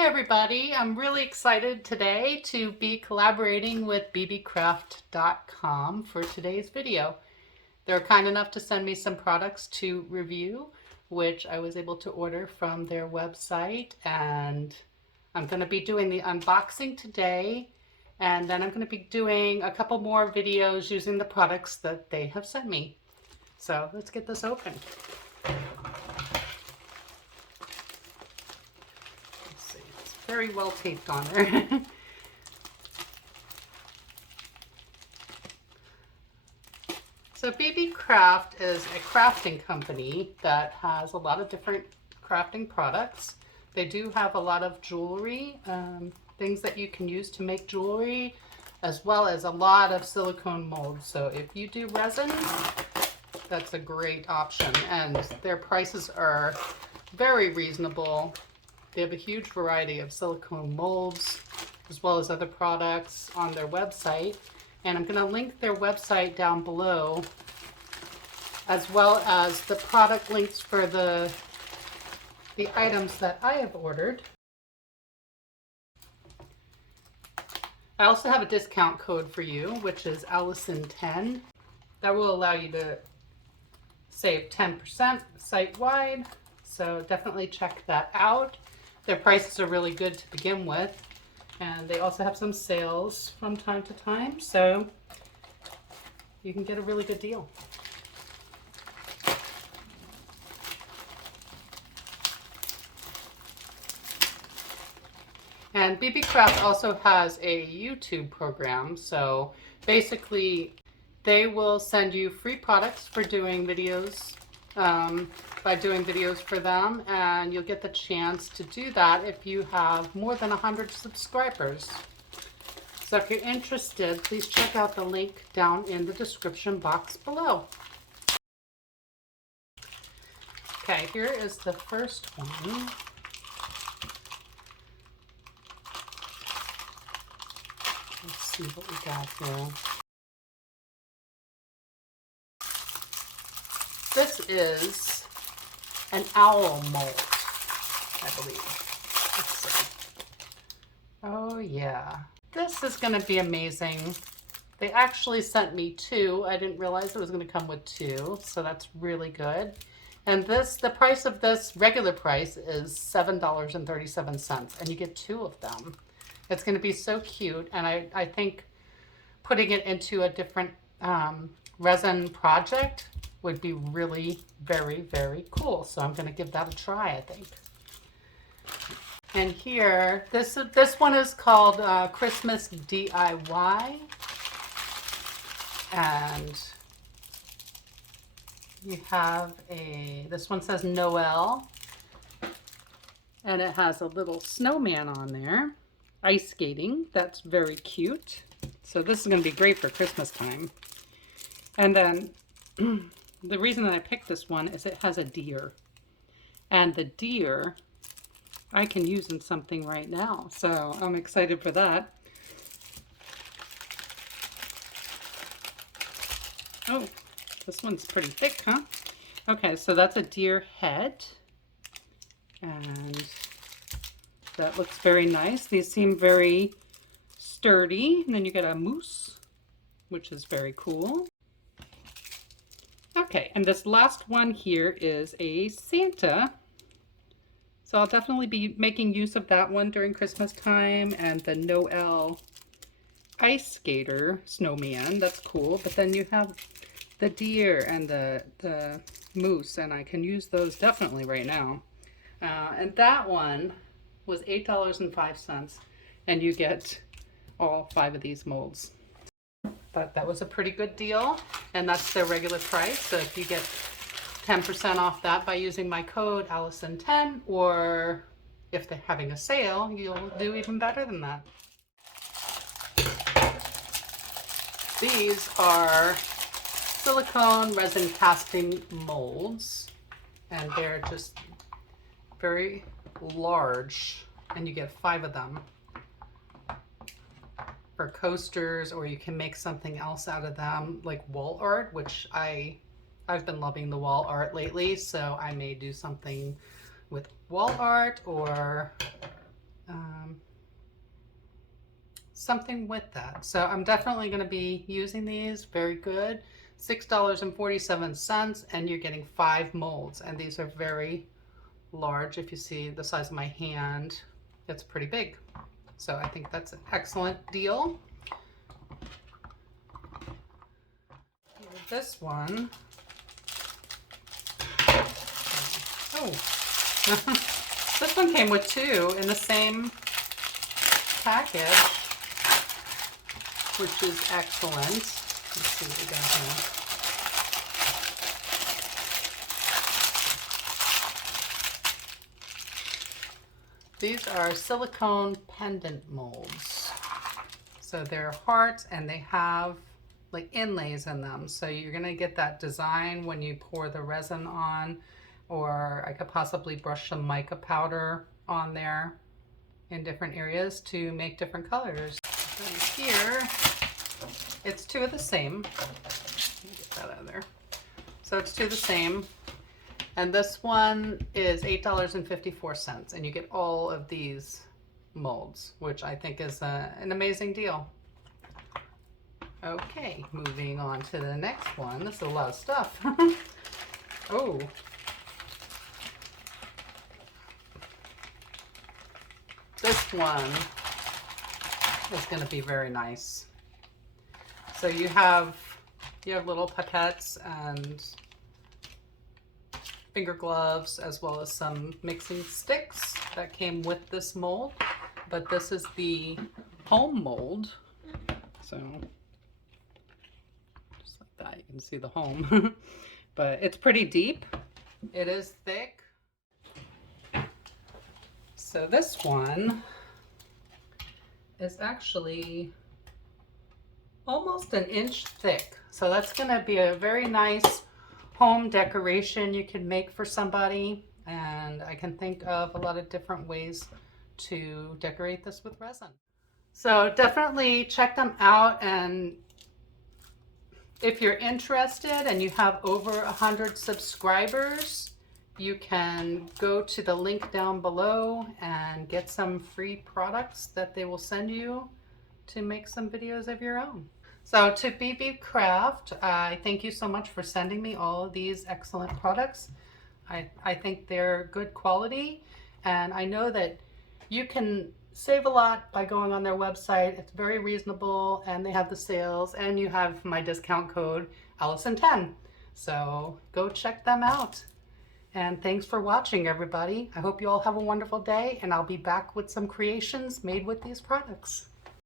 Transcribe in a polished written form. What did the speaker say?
everybody, I'm really excited today to be collaborating with Beebeecraft.com for today's video. They were kind enough to send me some products to review, which I was able to order from their website, and I'm going to be doing the unboxing today, and then I'm going to be doing a couple more videos using the products that they have sent me. So let's get this open. Very well taped on there. So Beebeecraft is a crafting company that has a lot of different crafting products. They do have a lot of jewelry, things that you can use to make jewelry, as well as a lot of silicone molds. So if you do resin, that's a great option, and their prices are very reasonable. They have a huge variety of silicone molds as well as other products on their website, and I'm going to link their website down below, as well as the product links for the items that I have ordered. I also have a discount code for you, which is Allison10. That will allow you to save 10% site-wide, so definitely check that out. Their prices are really good to begin with, and they also have some sales from time to time, so you can get a really good deal. And Beebeecraft also has a YouTube program, so basically they will send you free products for doing videos, by doing videos for them, and you'll get the chance to do that if you have more than 100 subscribers. So if you're interested, please check out the link down in the description box below. Okay, here is the first one. Let's see what we got here. This is an owl mold, I believe. Let's see. Oh yeah. This is going to be amazing. They actually sent me two. I didn't realize it was going to come with two, so that's really good. And the price of this regular price is $7.37, and you get two of them. It's going to be so cute, and I think putting it into a different resin project would be really very, very cool. So I'm going to give that a try, I think. And here, this one is called Christmas DIY. And you have this one says Noel. And it has a little snowman on there. Ice skating. That's very cute. So this is going to be great for Christmas time. And then the reason that I picked this one is it has a deer, and the deer I can use in something right now, so I'm excited for that. Oh, this one's pretty thick, huh? Okay, so that's a deer head, and that looks very nice. These seem very sturdy. And then you get a moose, which is very cool. Okay, and this last one here is a Santa. So I'll definitely be making use of that one during Christmas time, and the Noel ice skater snowman. That's cool. But then you have the deer and the moose, and I can use those definitely right now. And that one was $8.05, and you get all 5 of these molds. But that was a pretty good deal, and that's their regular price. So if you get 10% off that by using my code Allison10, or if they're having a sale, you'll do even better than that. These are silicone resin casting molds, and they're just very large, and you get 5 of them for coasters, or you can make something else out of them, like wall art, which I've been loving the wall art lately, so I may do something with wall art or something with that. So I'm definitely going to be using these. Very good. $6.47, and you're getting 5 molds, and these are very large. If you see the size of my hand, it's pretty big. So I think that's an excellent deal. This one, oh, this one came with 2 in the same package, which is excellent. Let's see what we got here. These are silicone pendant molds. So they're hearts, and they have like inlays in them. So you're gonna get that design when you pour the resin on, or I could possibly brush some mica powder on there in different areas to make different colors. And here, it's 2 of the same. Let me get that out of there. So it's 2 of the same. And this one is $8.54, and you get all of these molds, which I think is an amazing deal. Okay, moving on to the next one. This is a lot of stuff. Oh. This one is going to be very nice. So you have little pipettes and finger gloves, as well as some mixing sticks that came with this mold. But this is the home mold. So just like that, you can see the home. But it's pretty deep. It is thick. So this one is actually almost an inch thick. So that's going to be a very nice home decoration you can make for somebody. And I can think of a lot of different ways to decorate this with resin. So definitely check them out, and if you're interested and you have over 100 subscribers, you can go to the link down below and get some free products that they will send you to make some videos of your own. So to Beebeecraft, I thank you so much for sending me all of these excellent products. I think they're good quality, and I know that you can save a lot by going on their website. It's very reasonable, and they have the sales, and you have my discount code Allison10. So go check them out. And thanks for watching, everybody. I hope you all have a wonderful day, and I'll be back with some creations made with these products.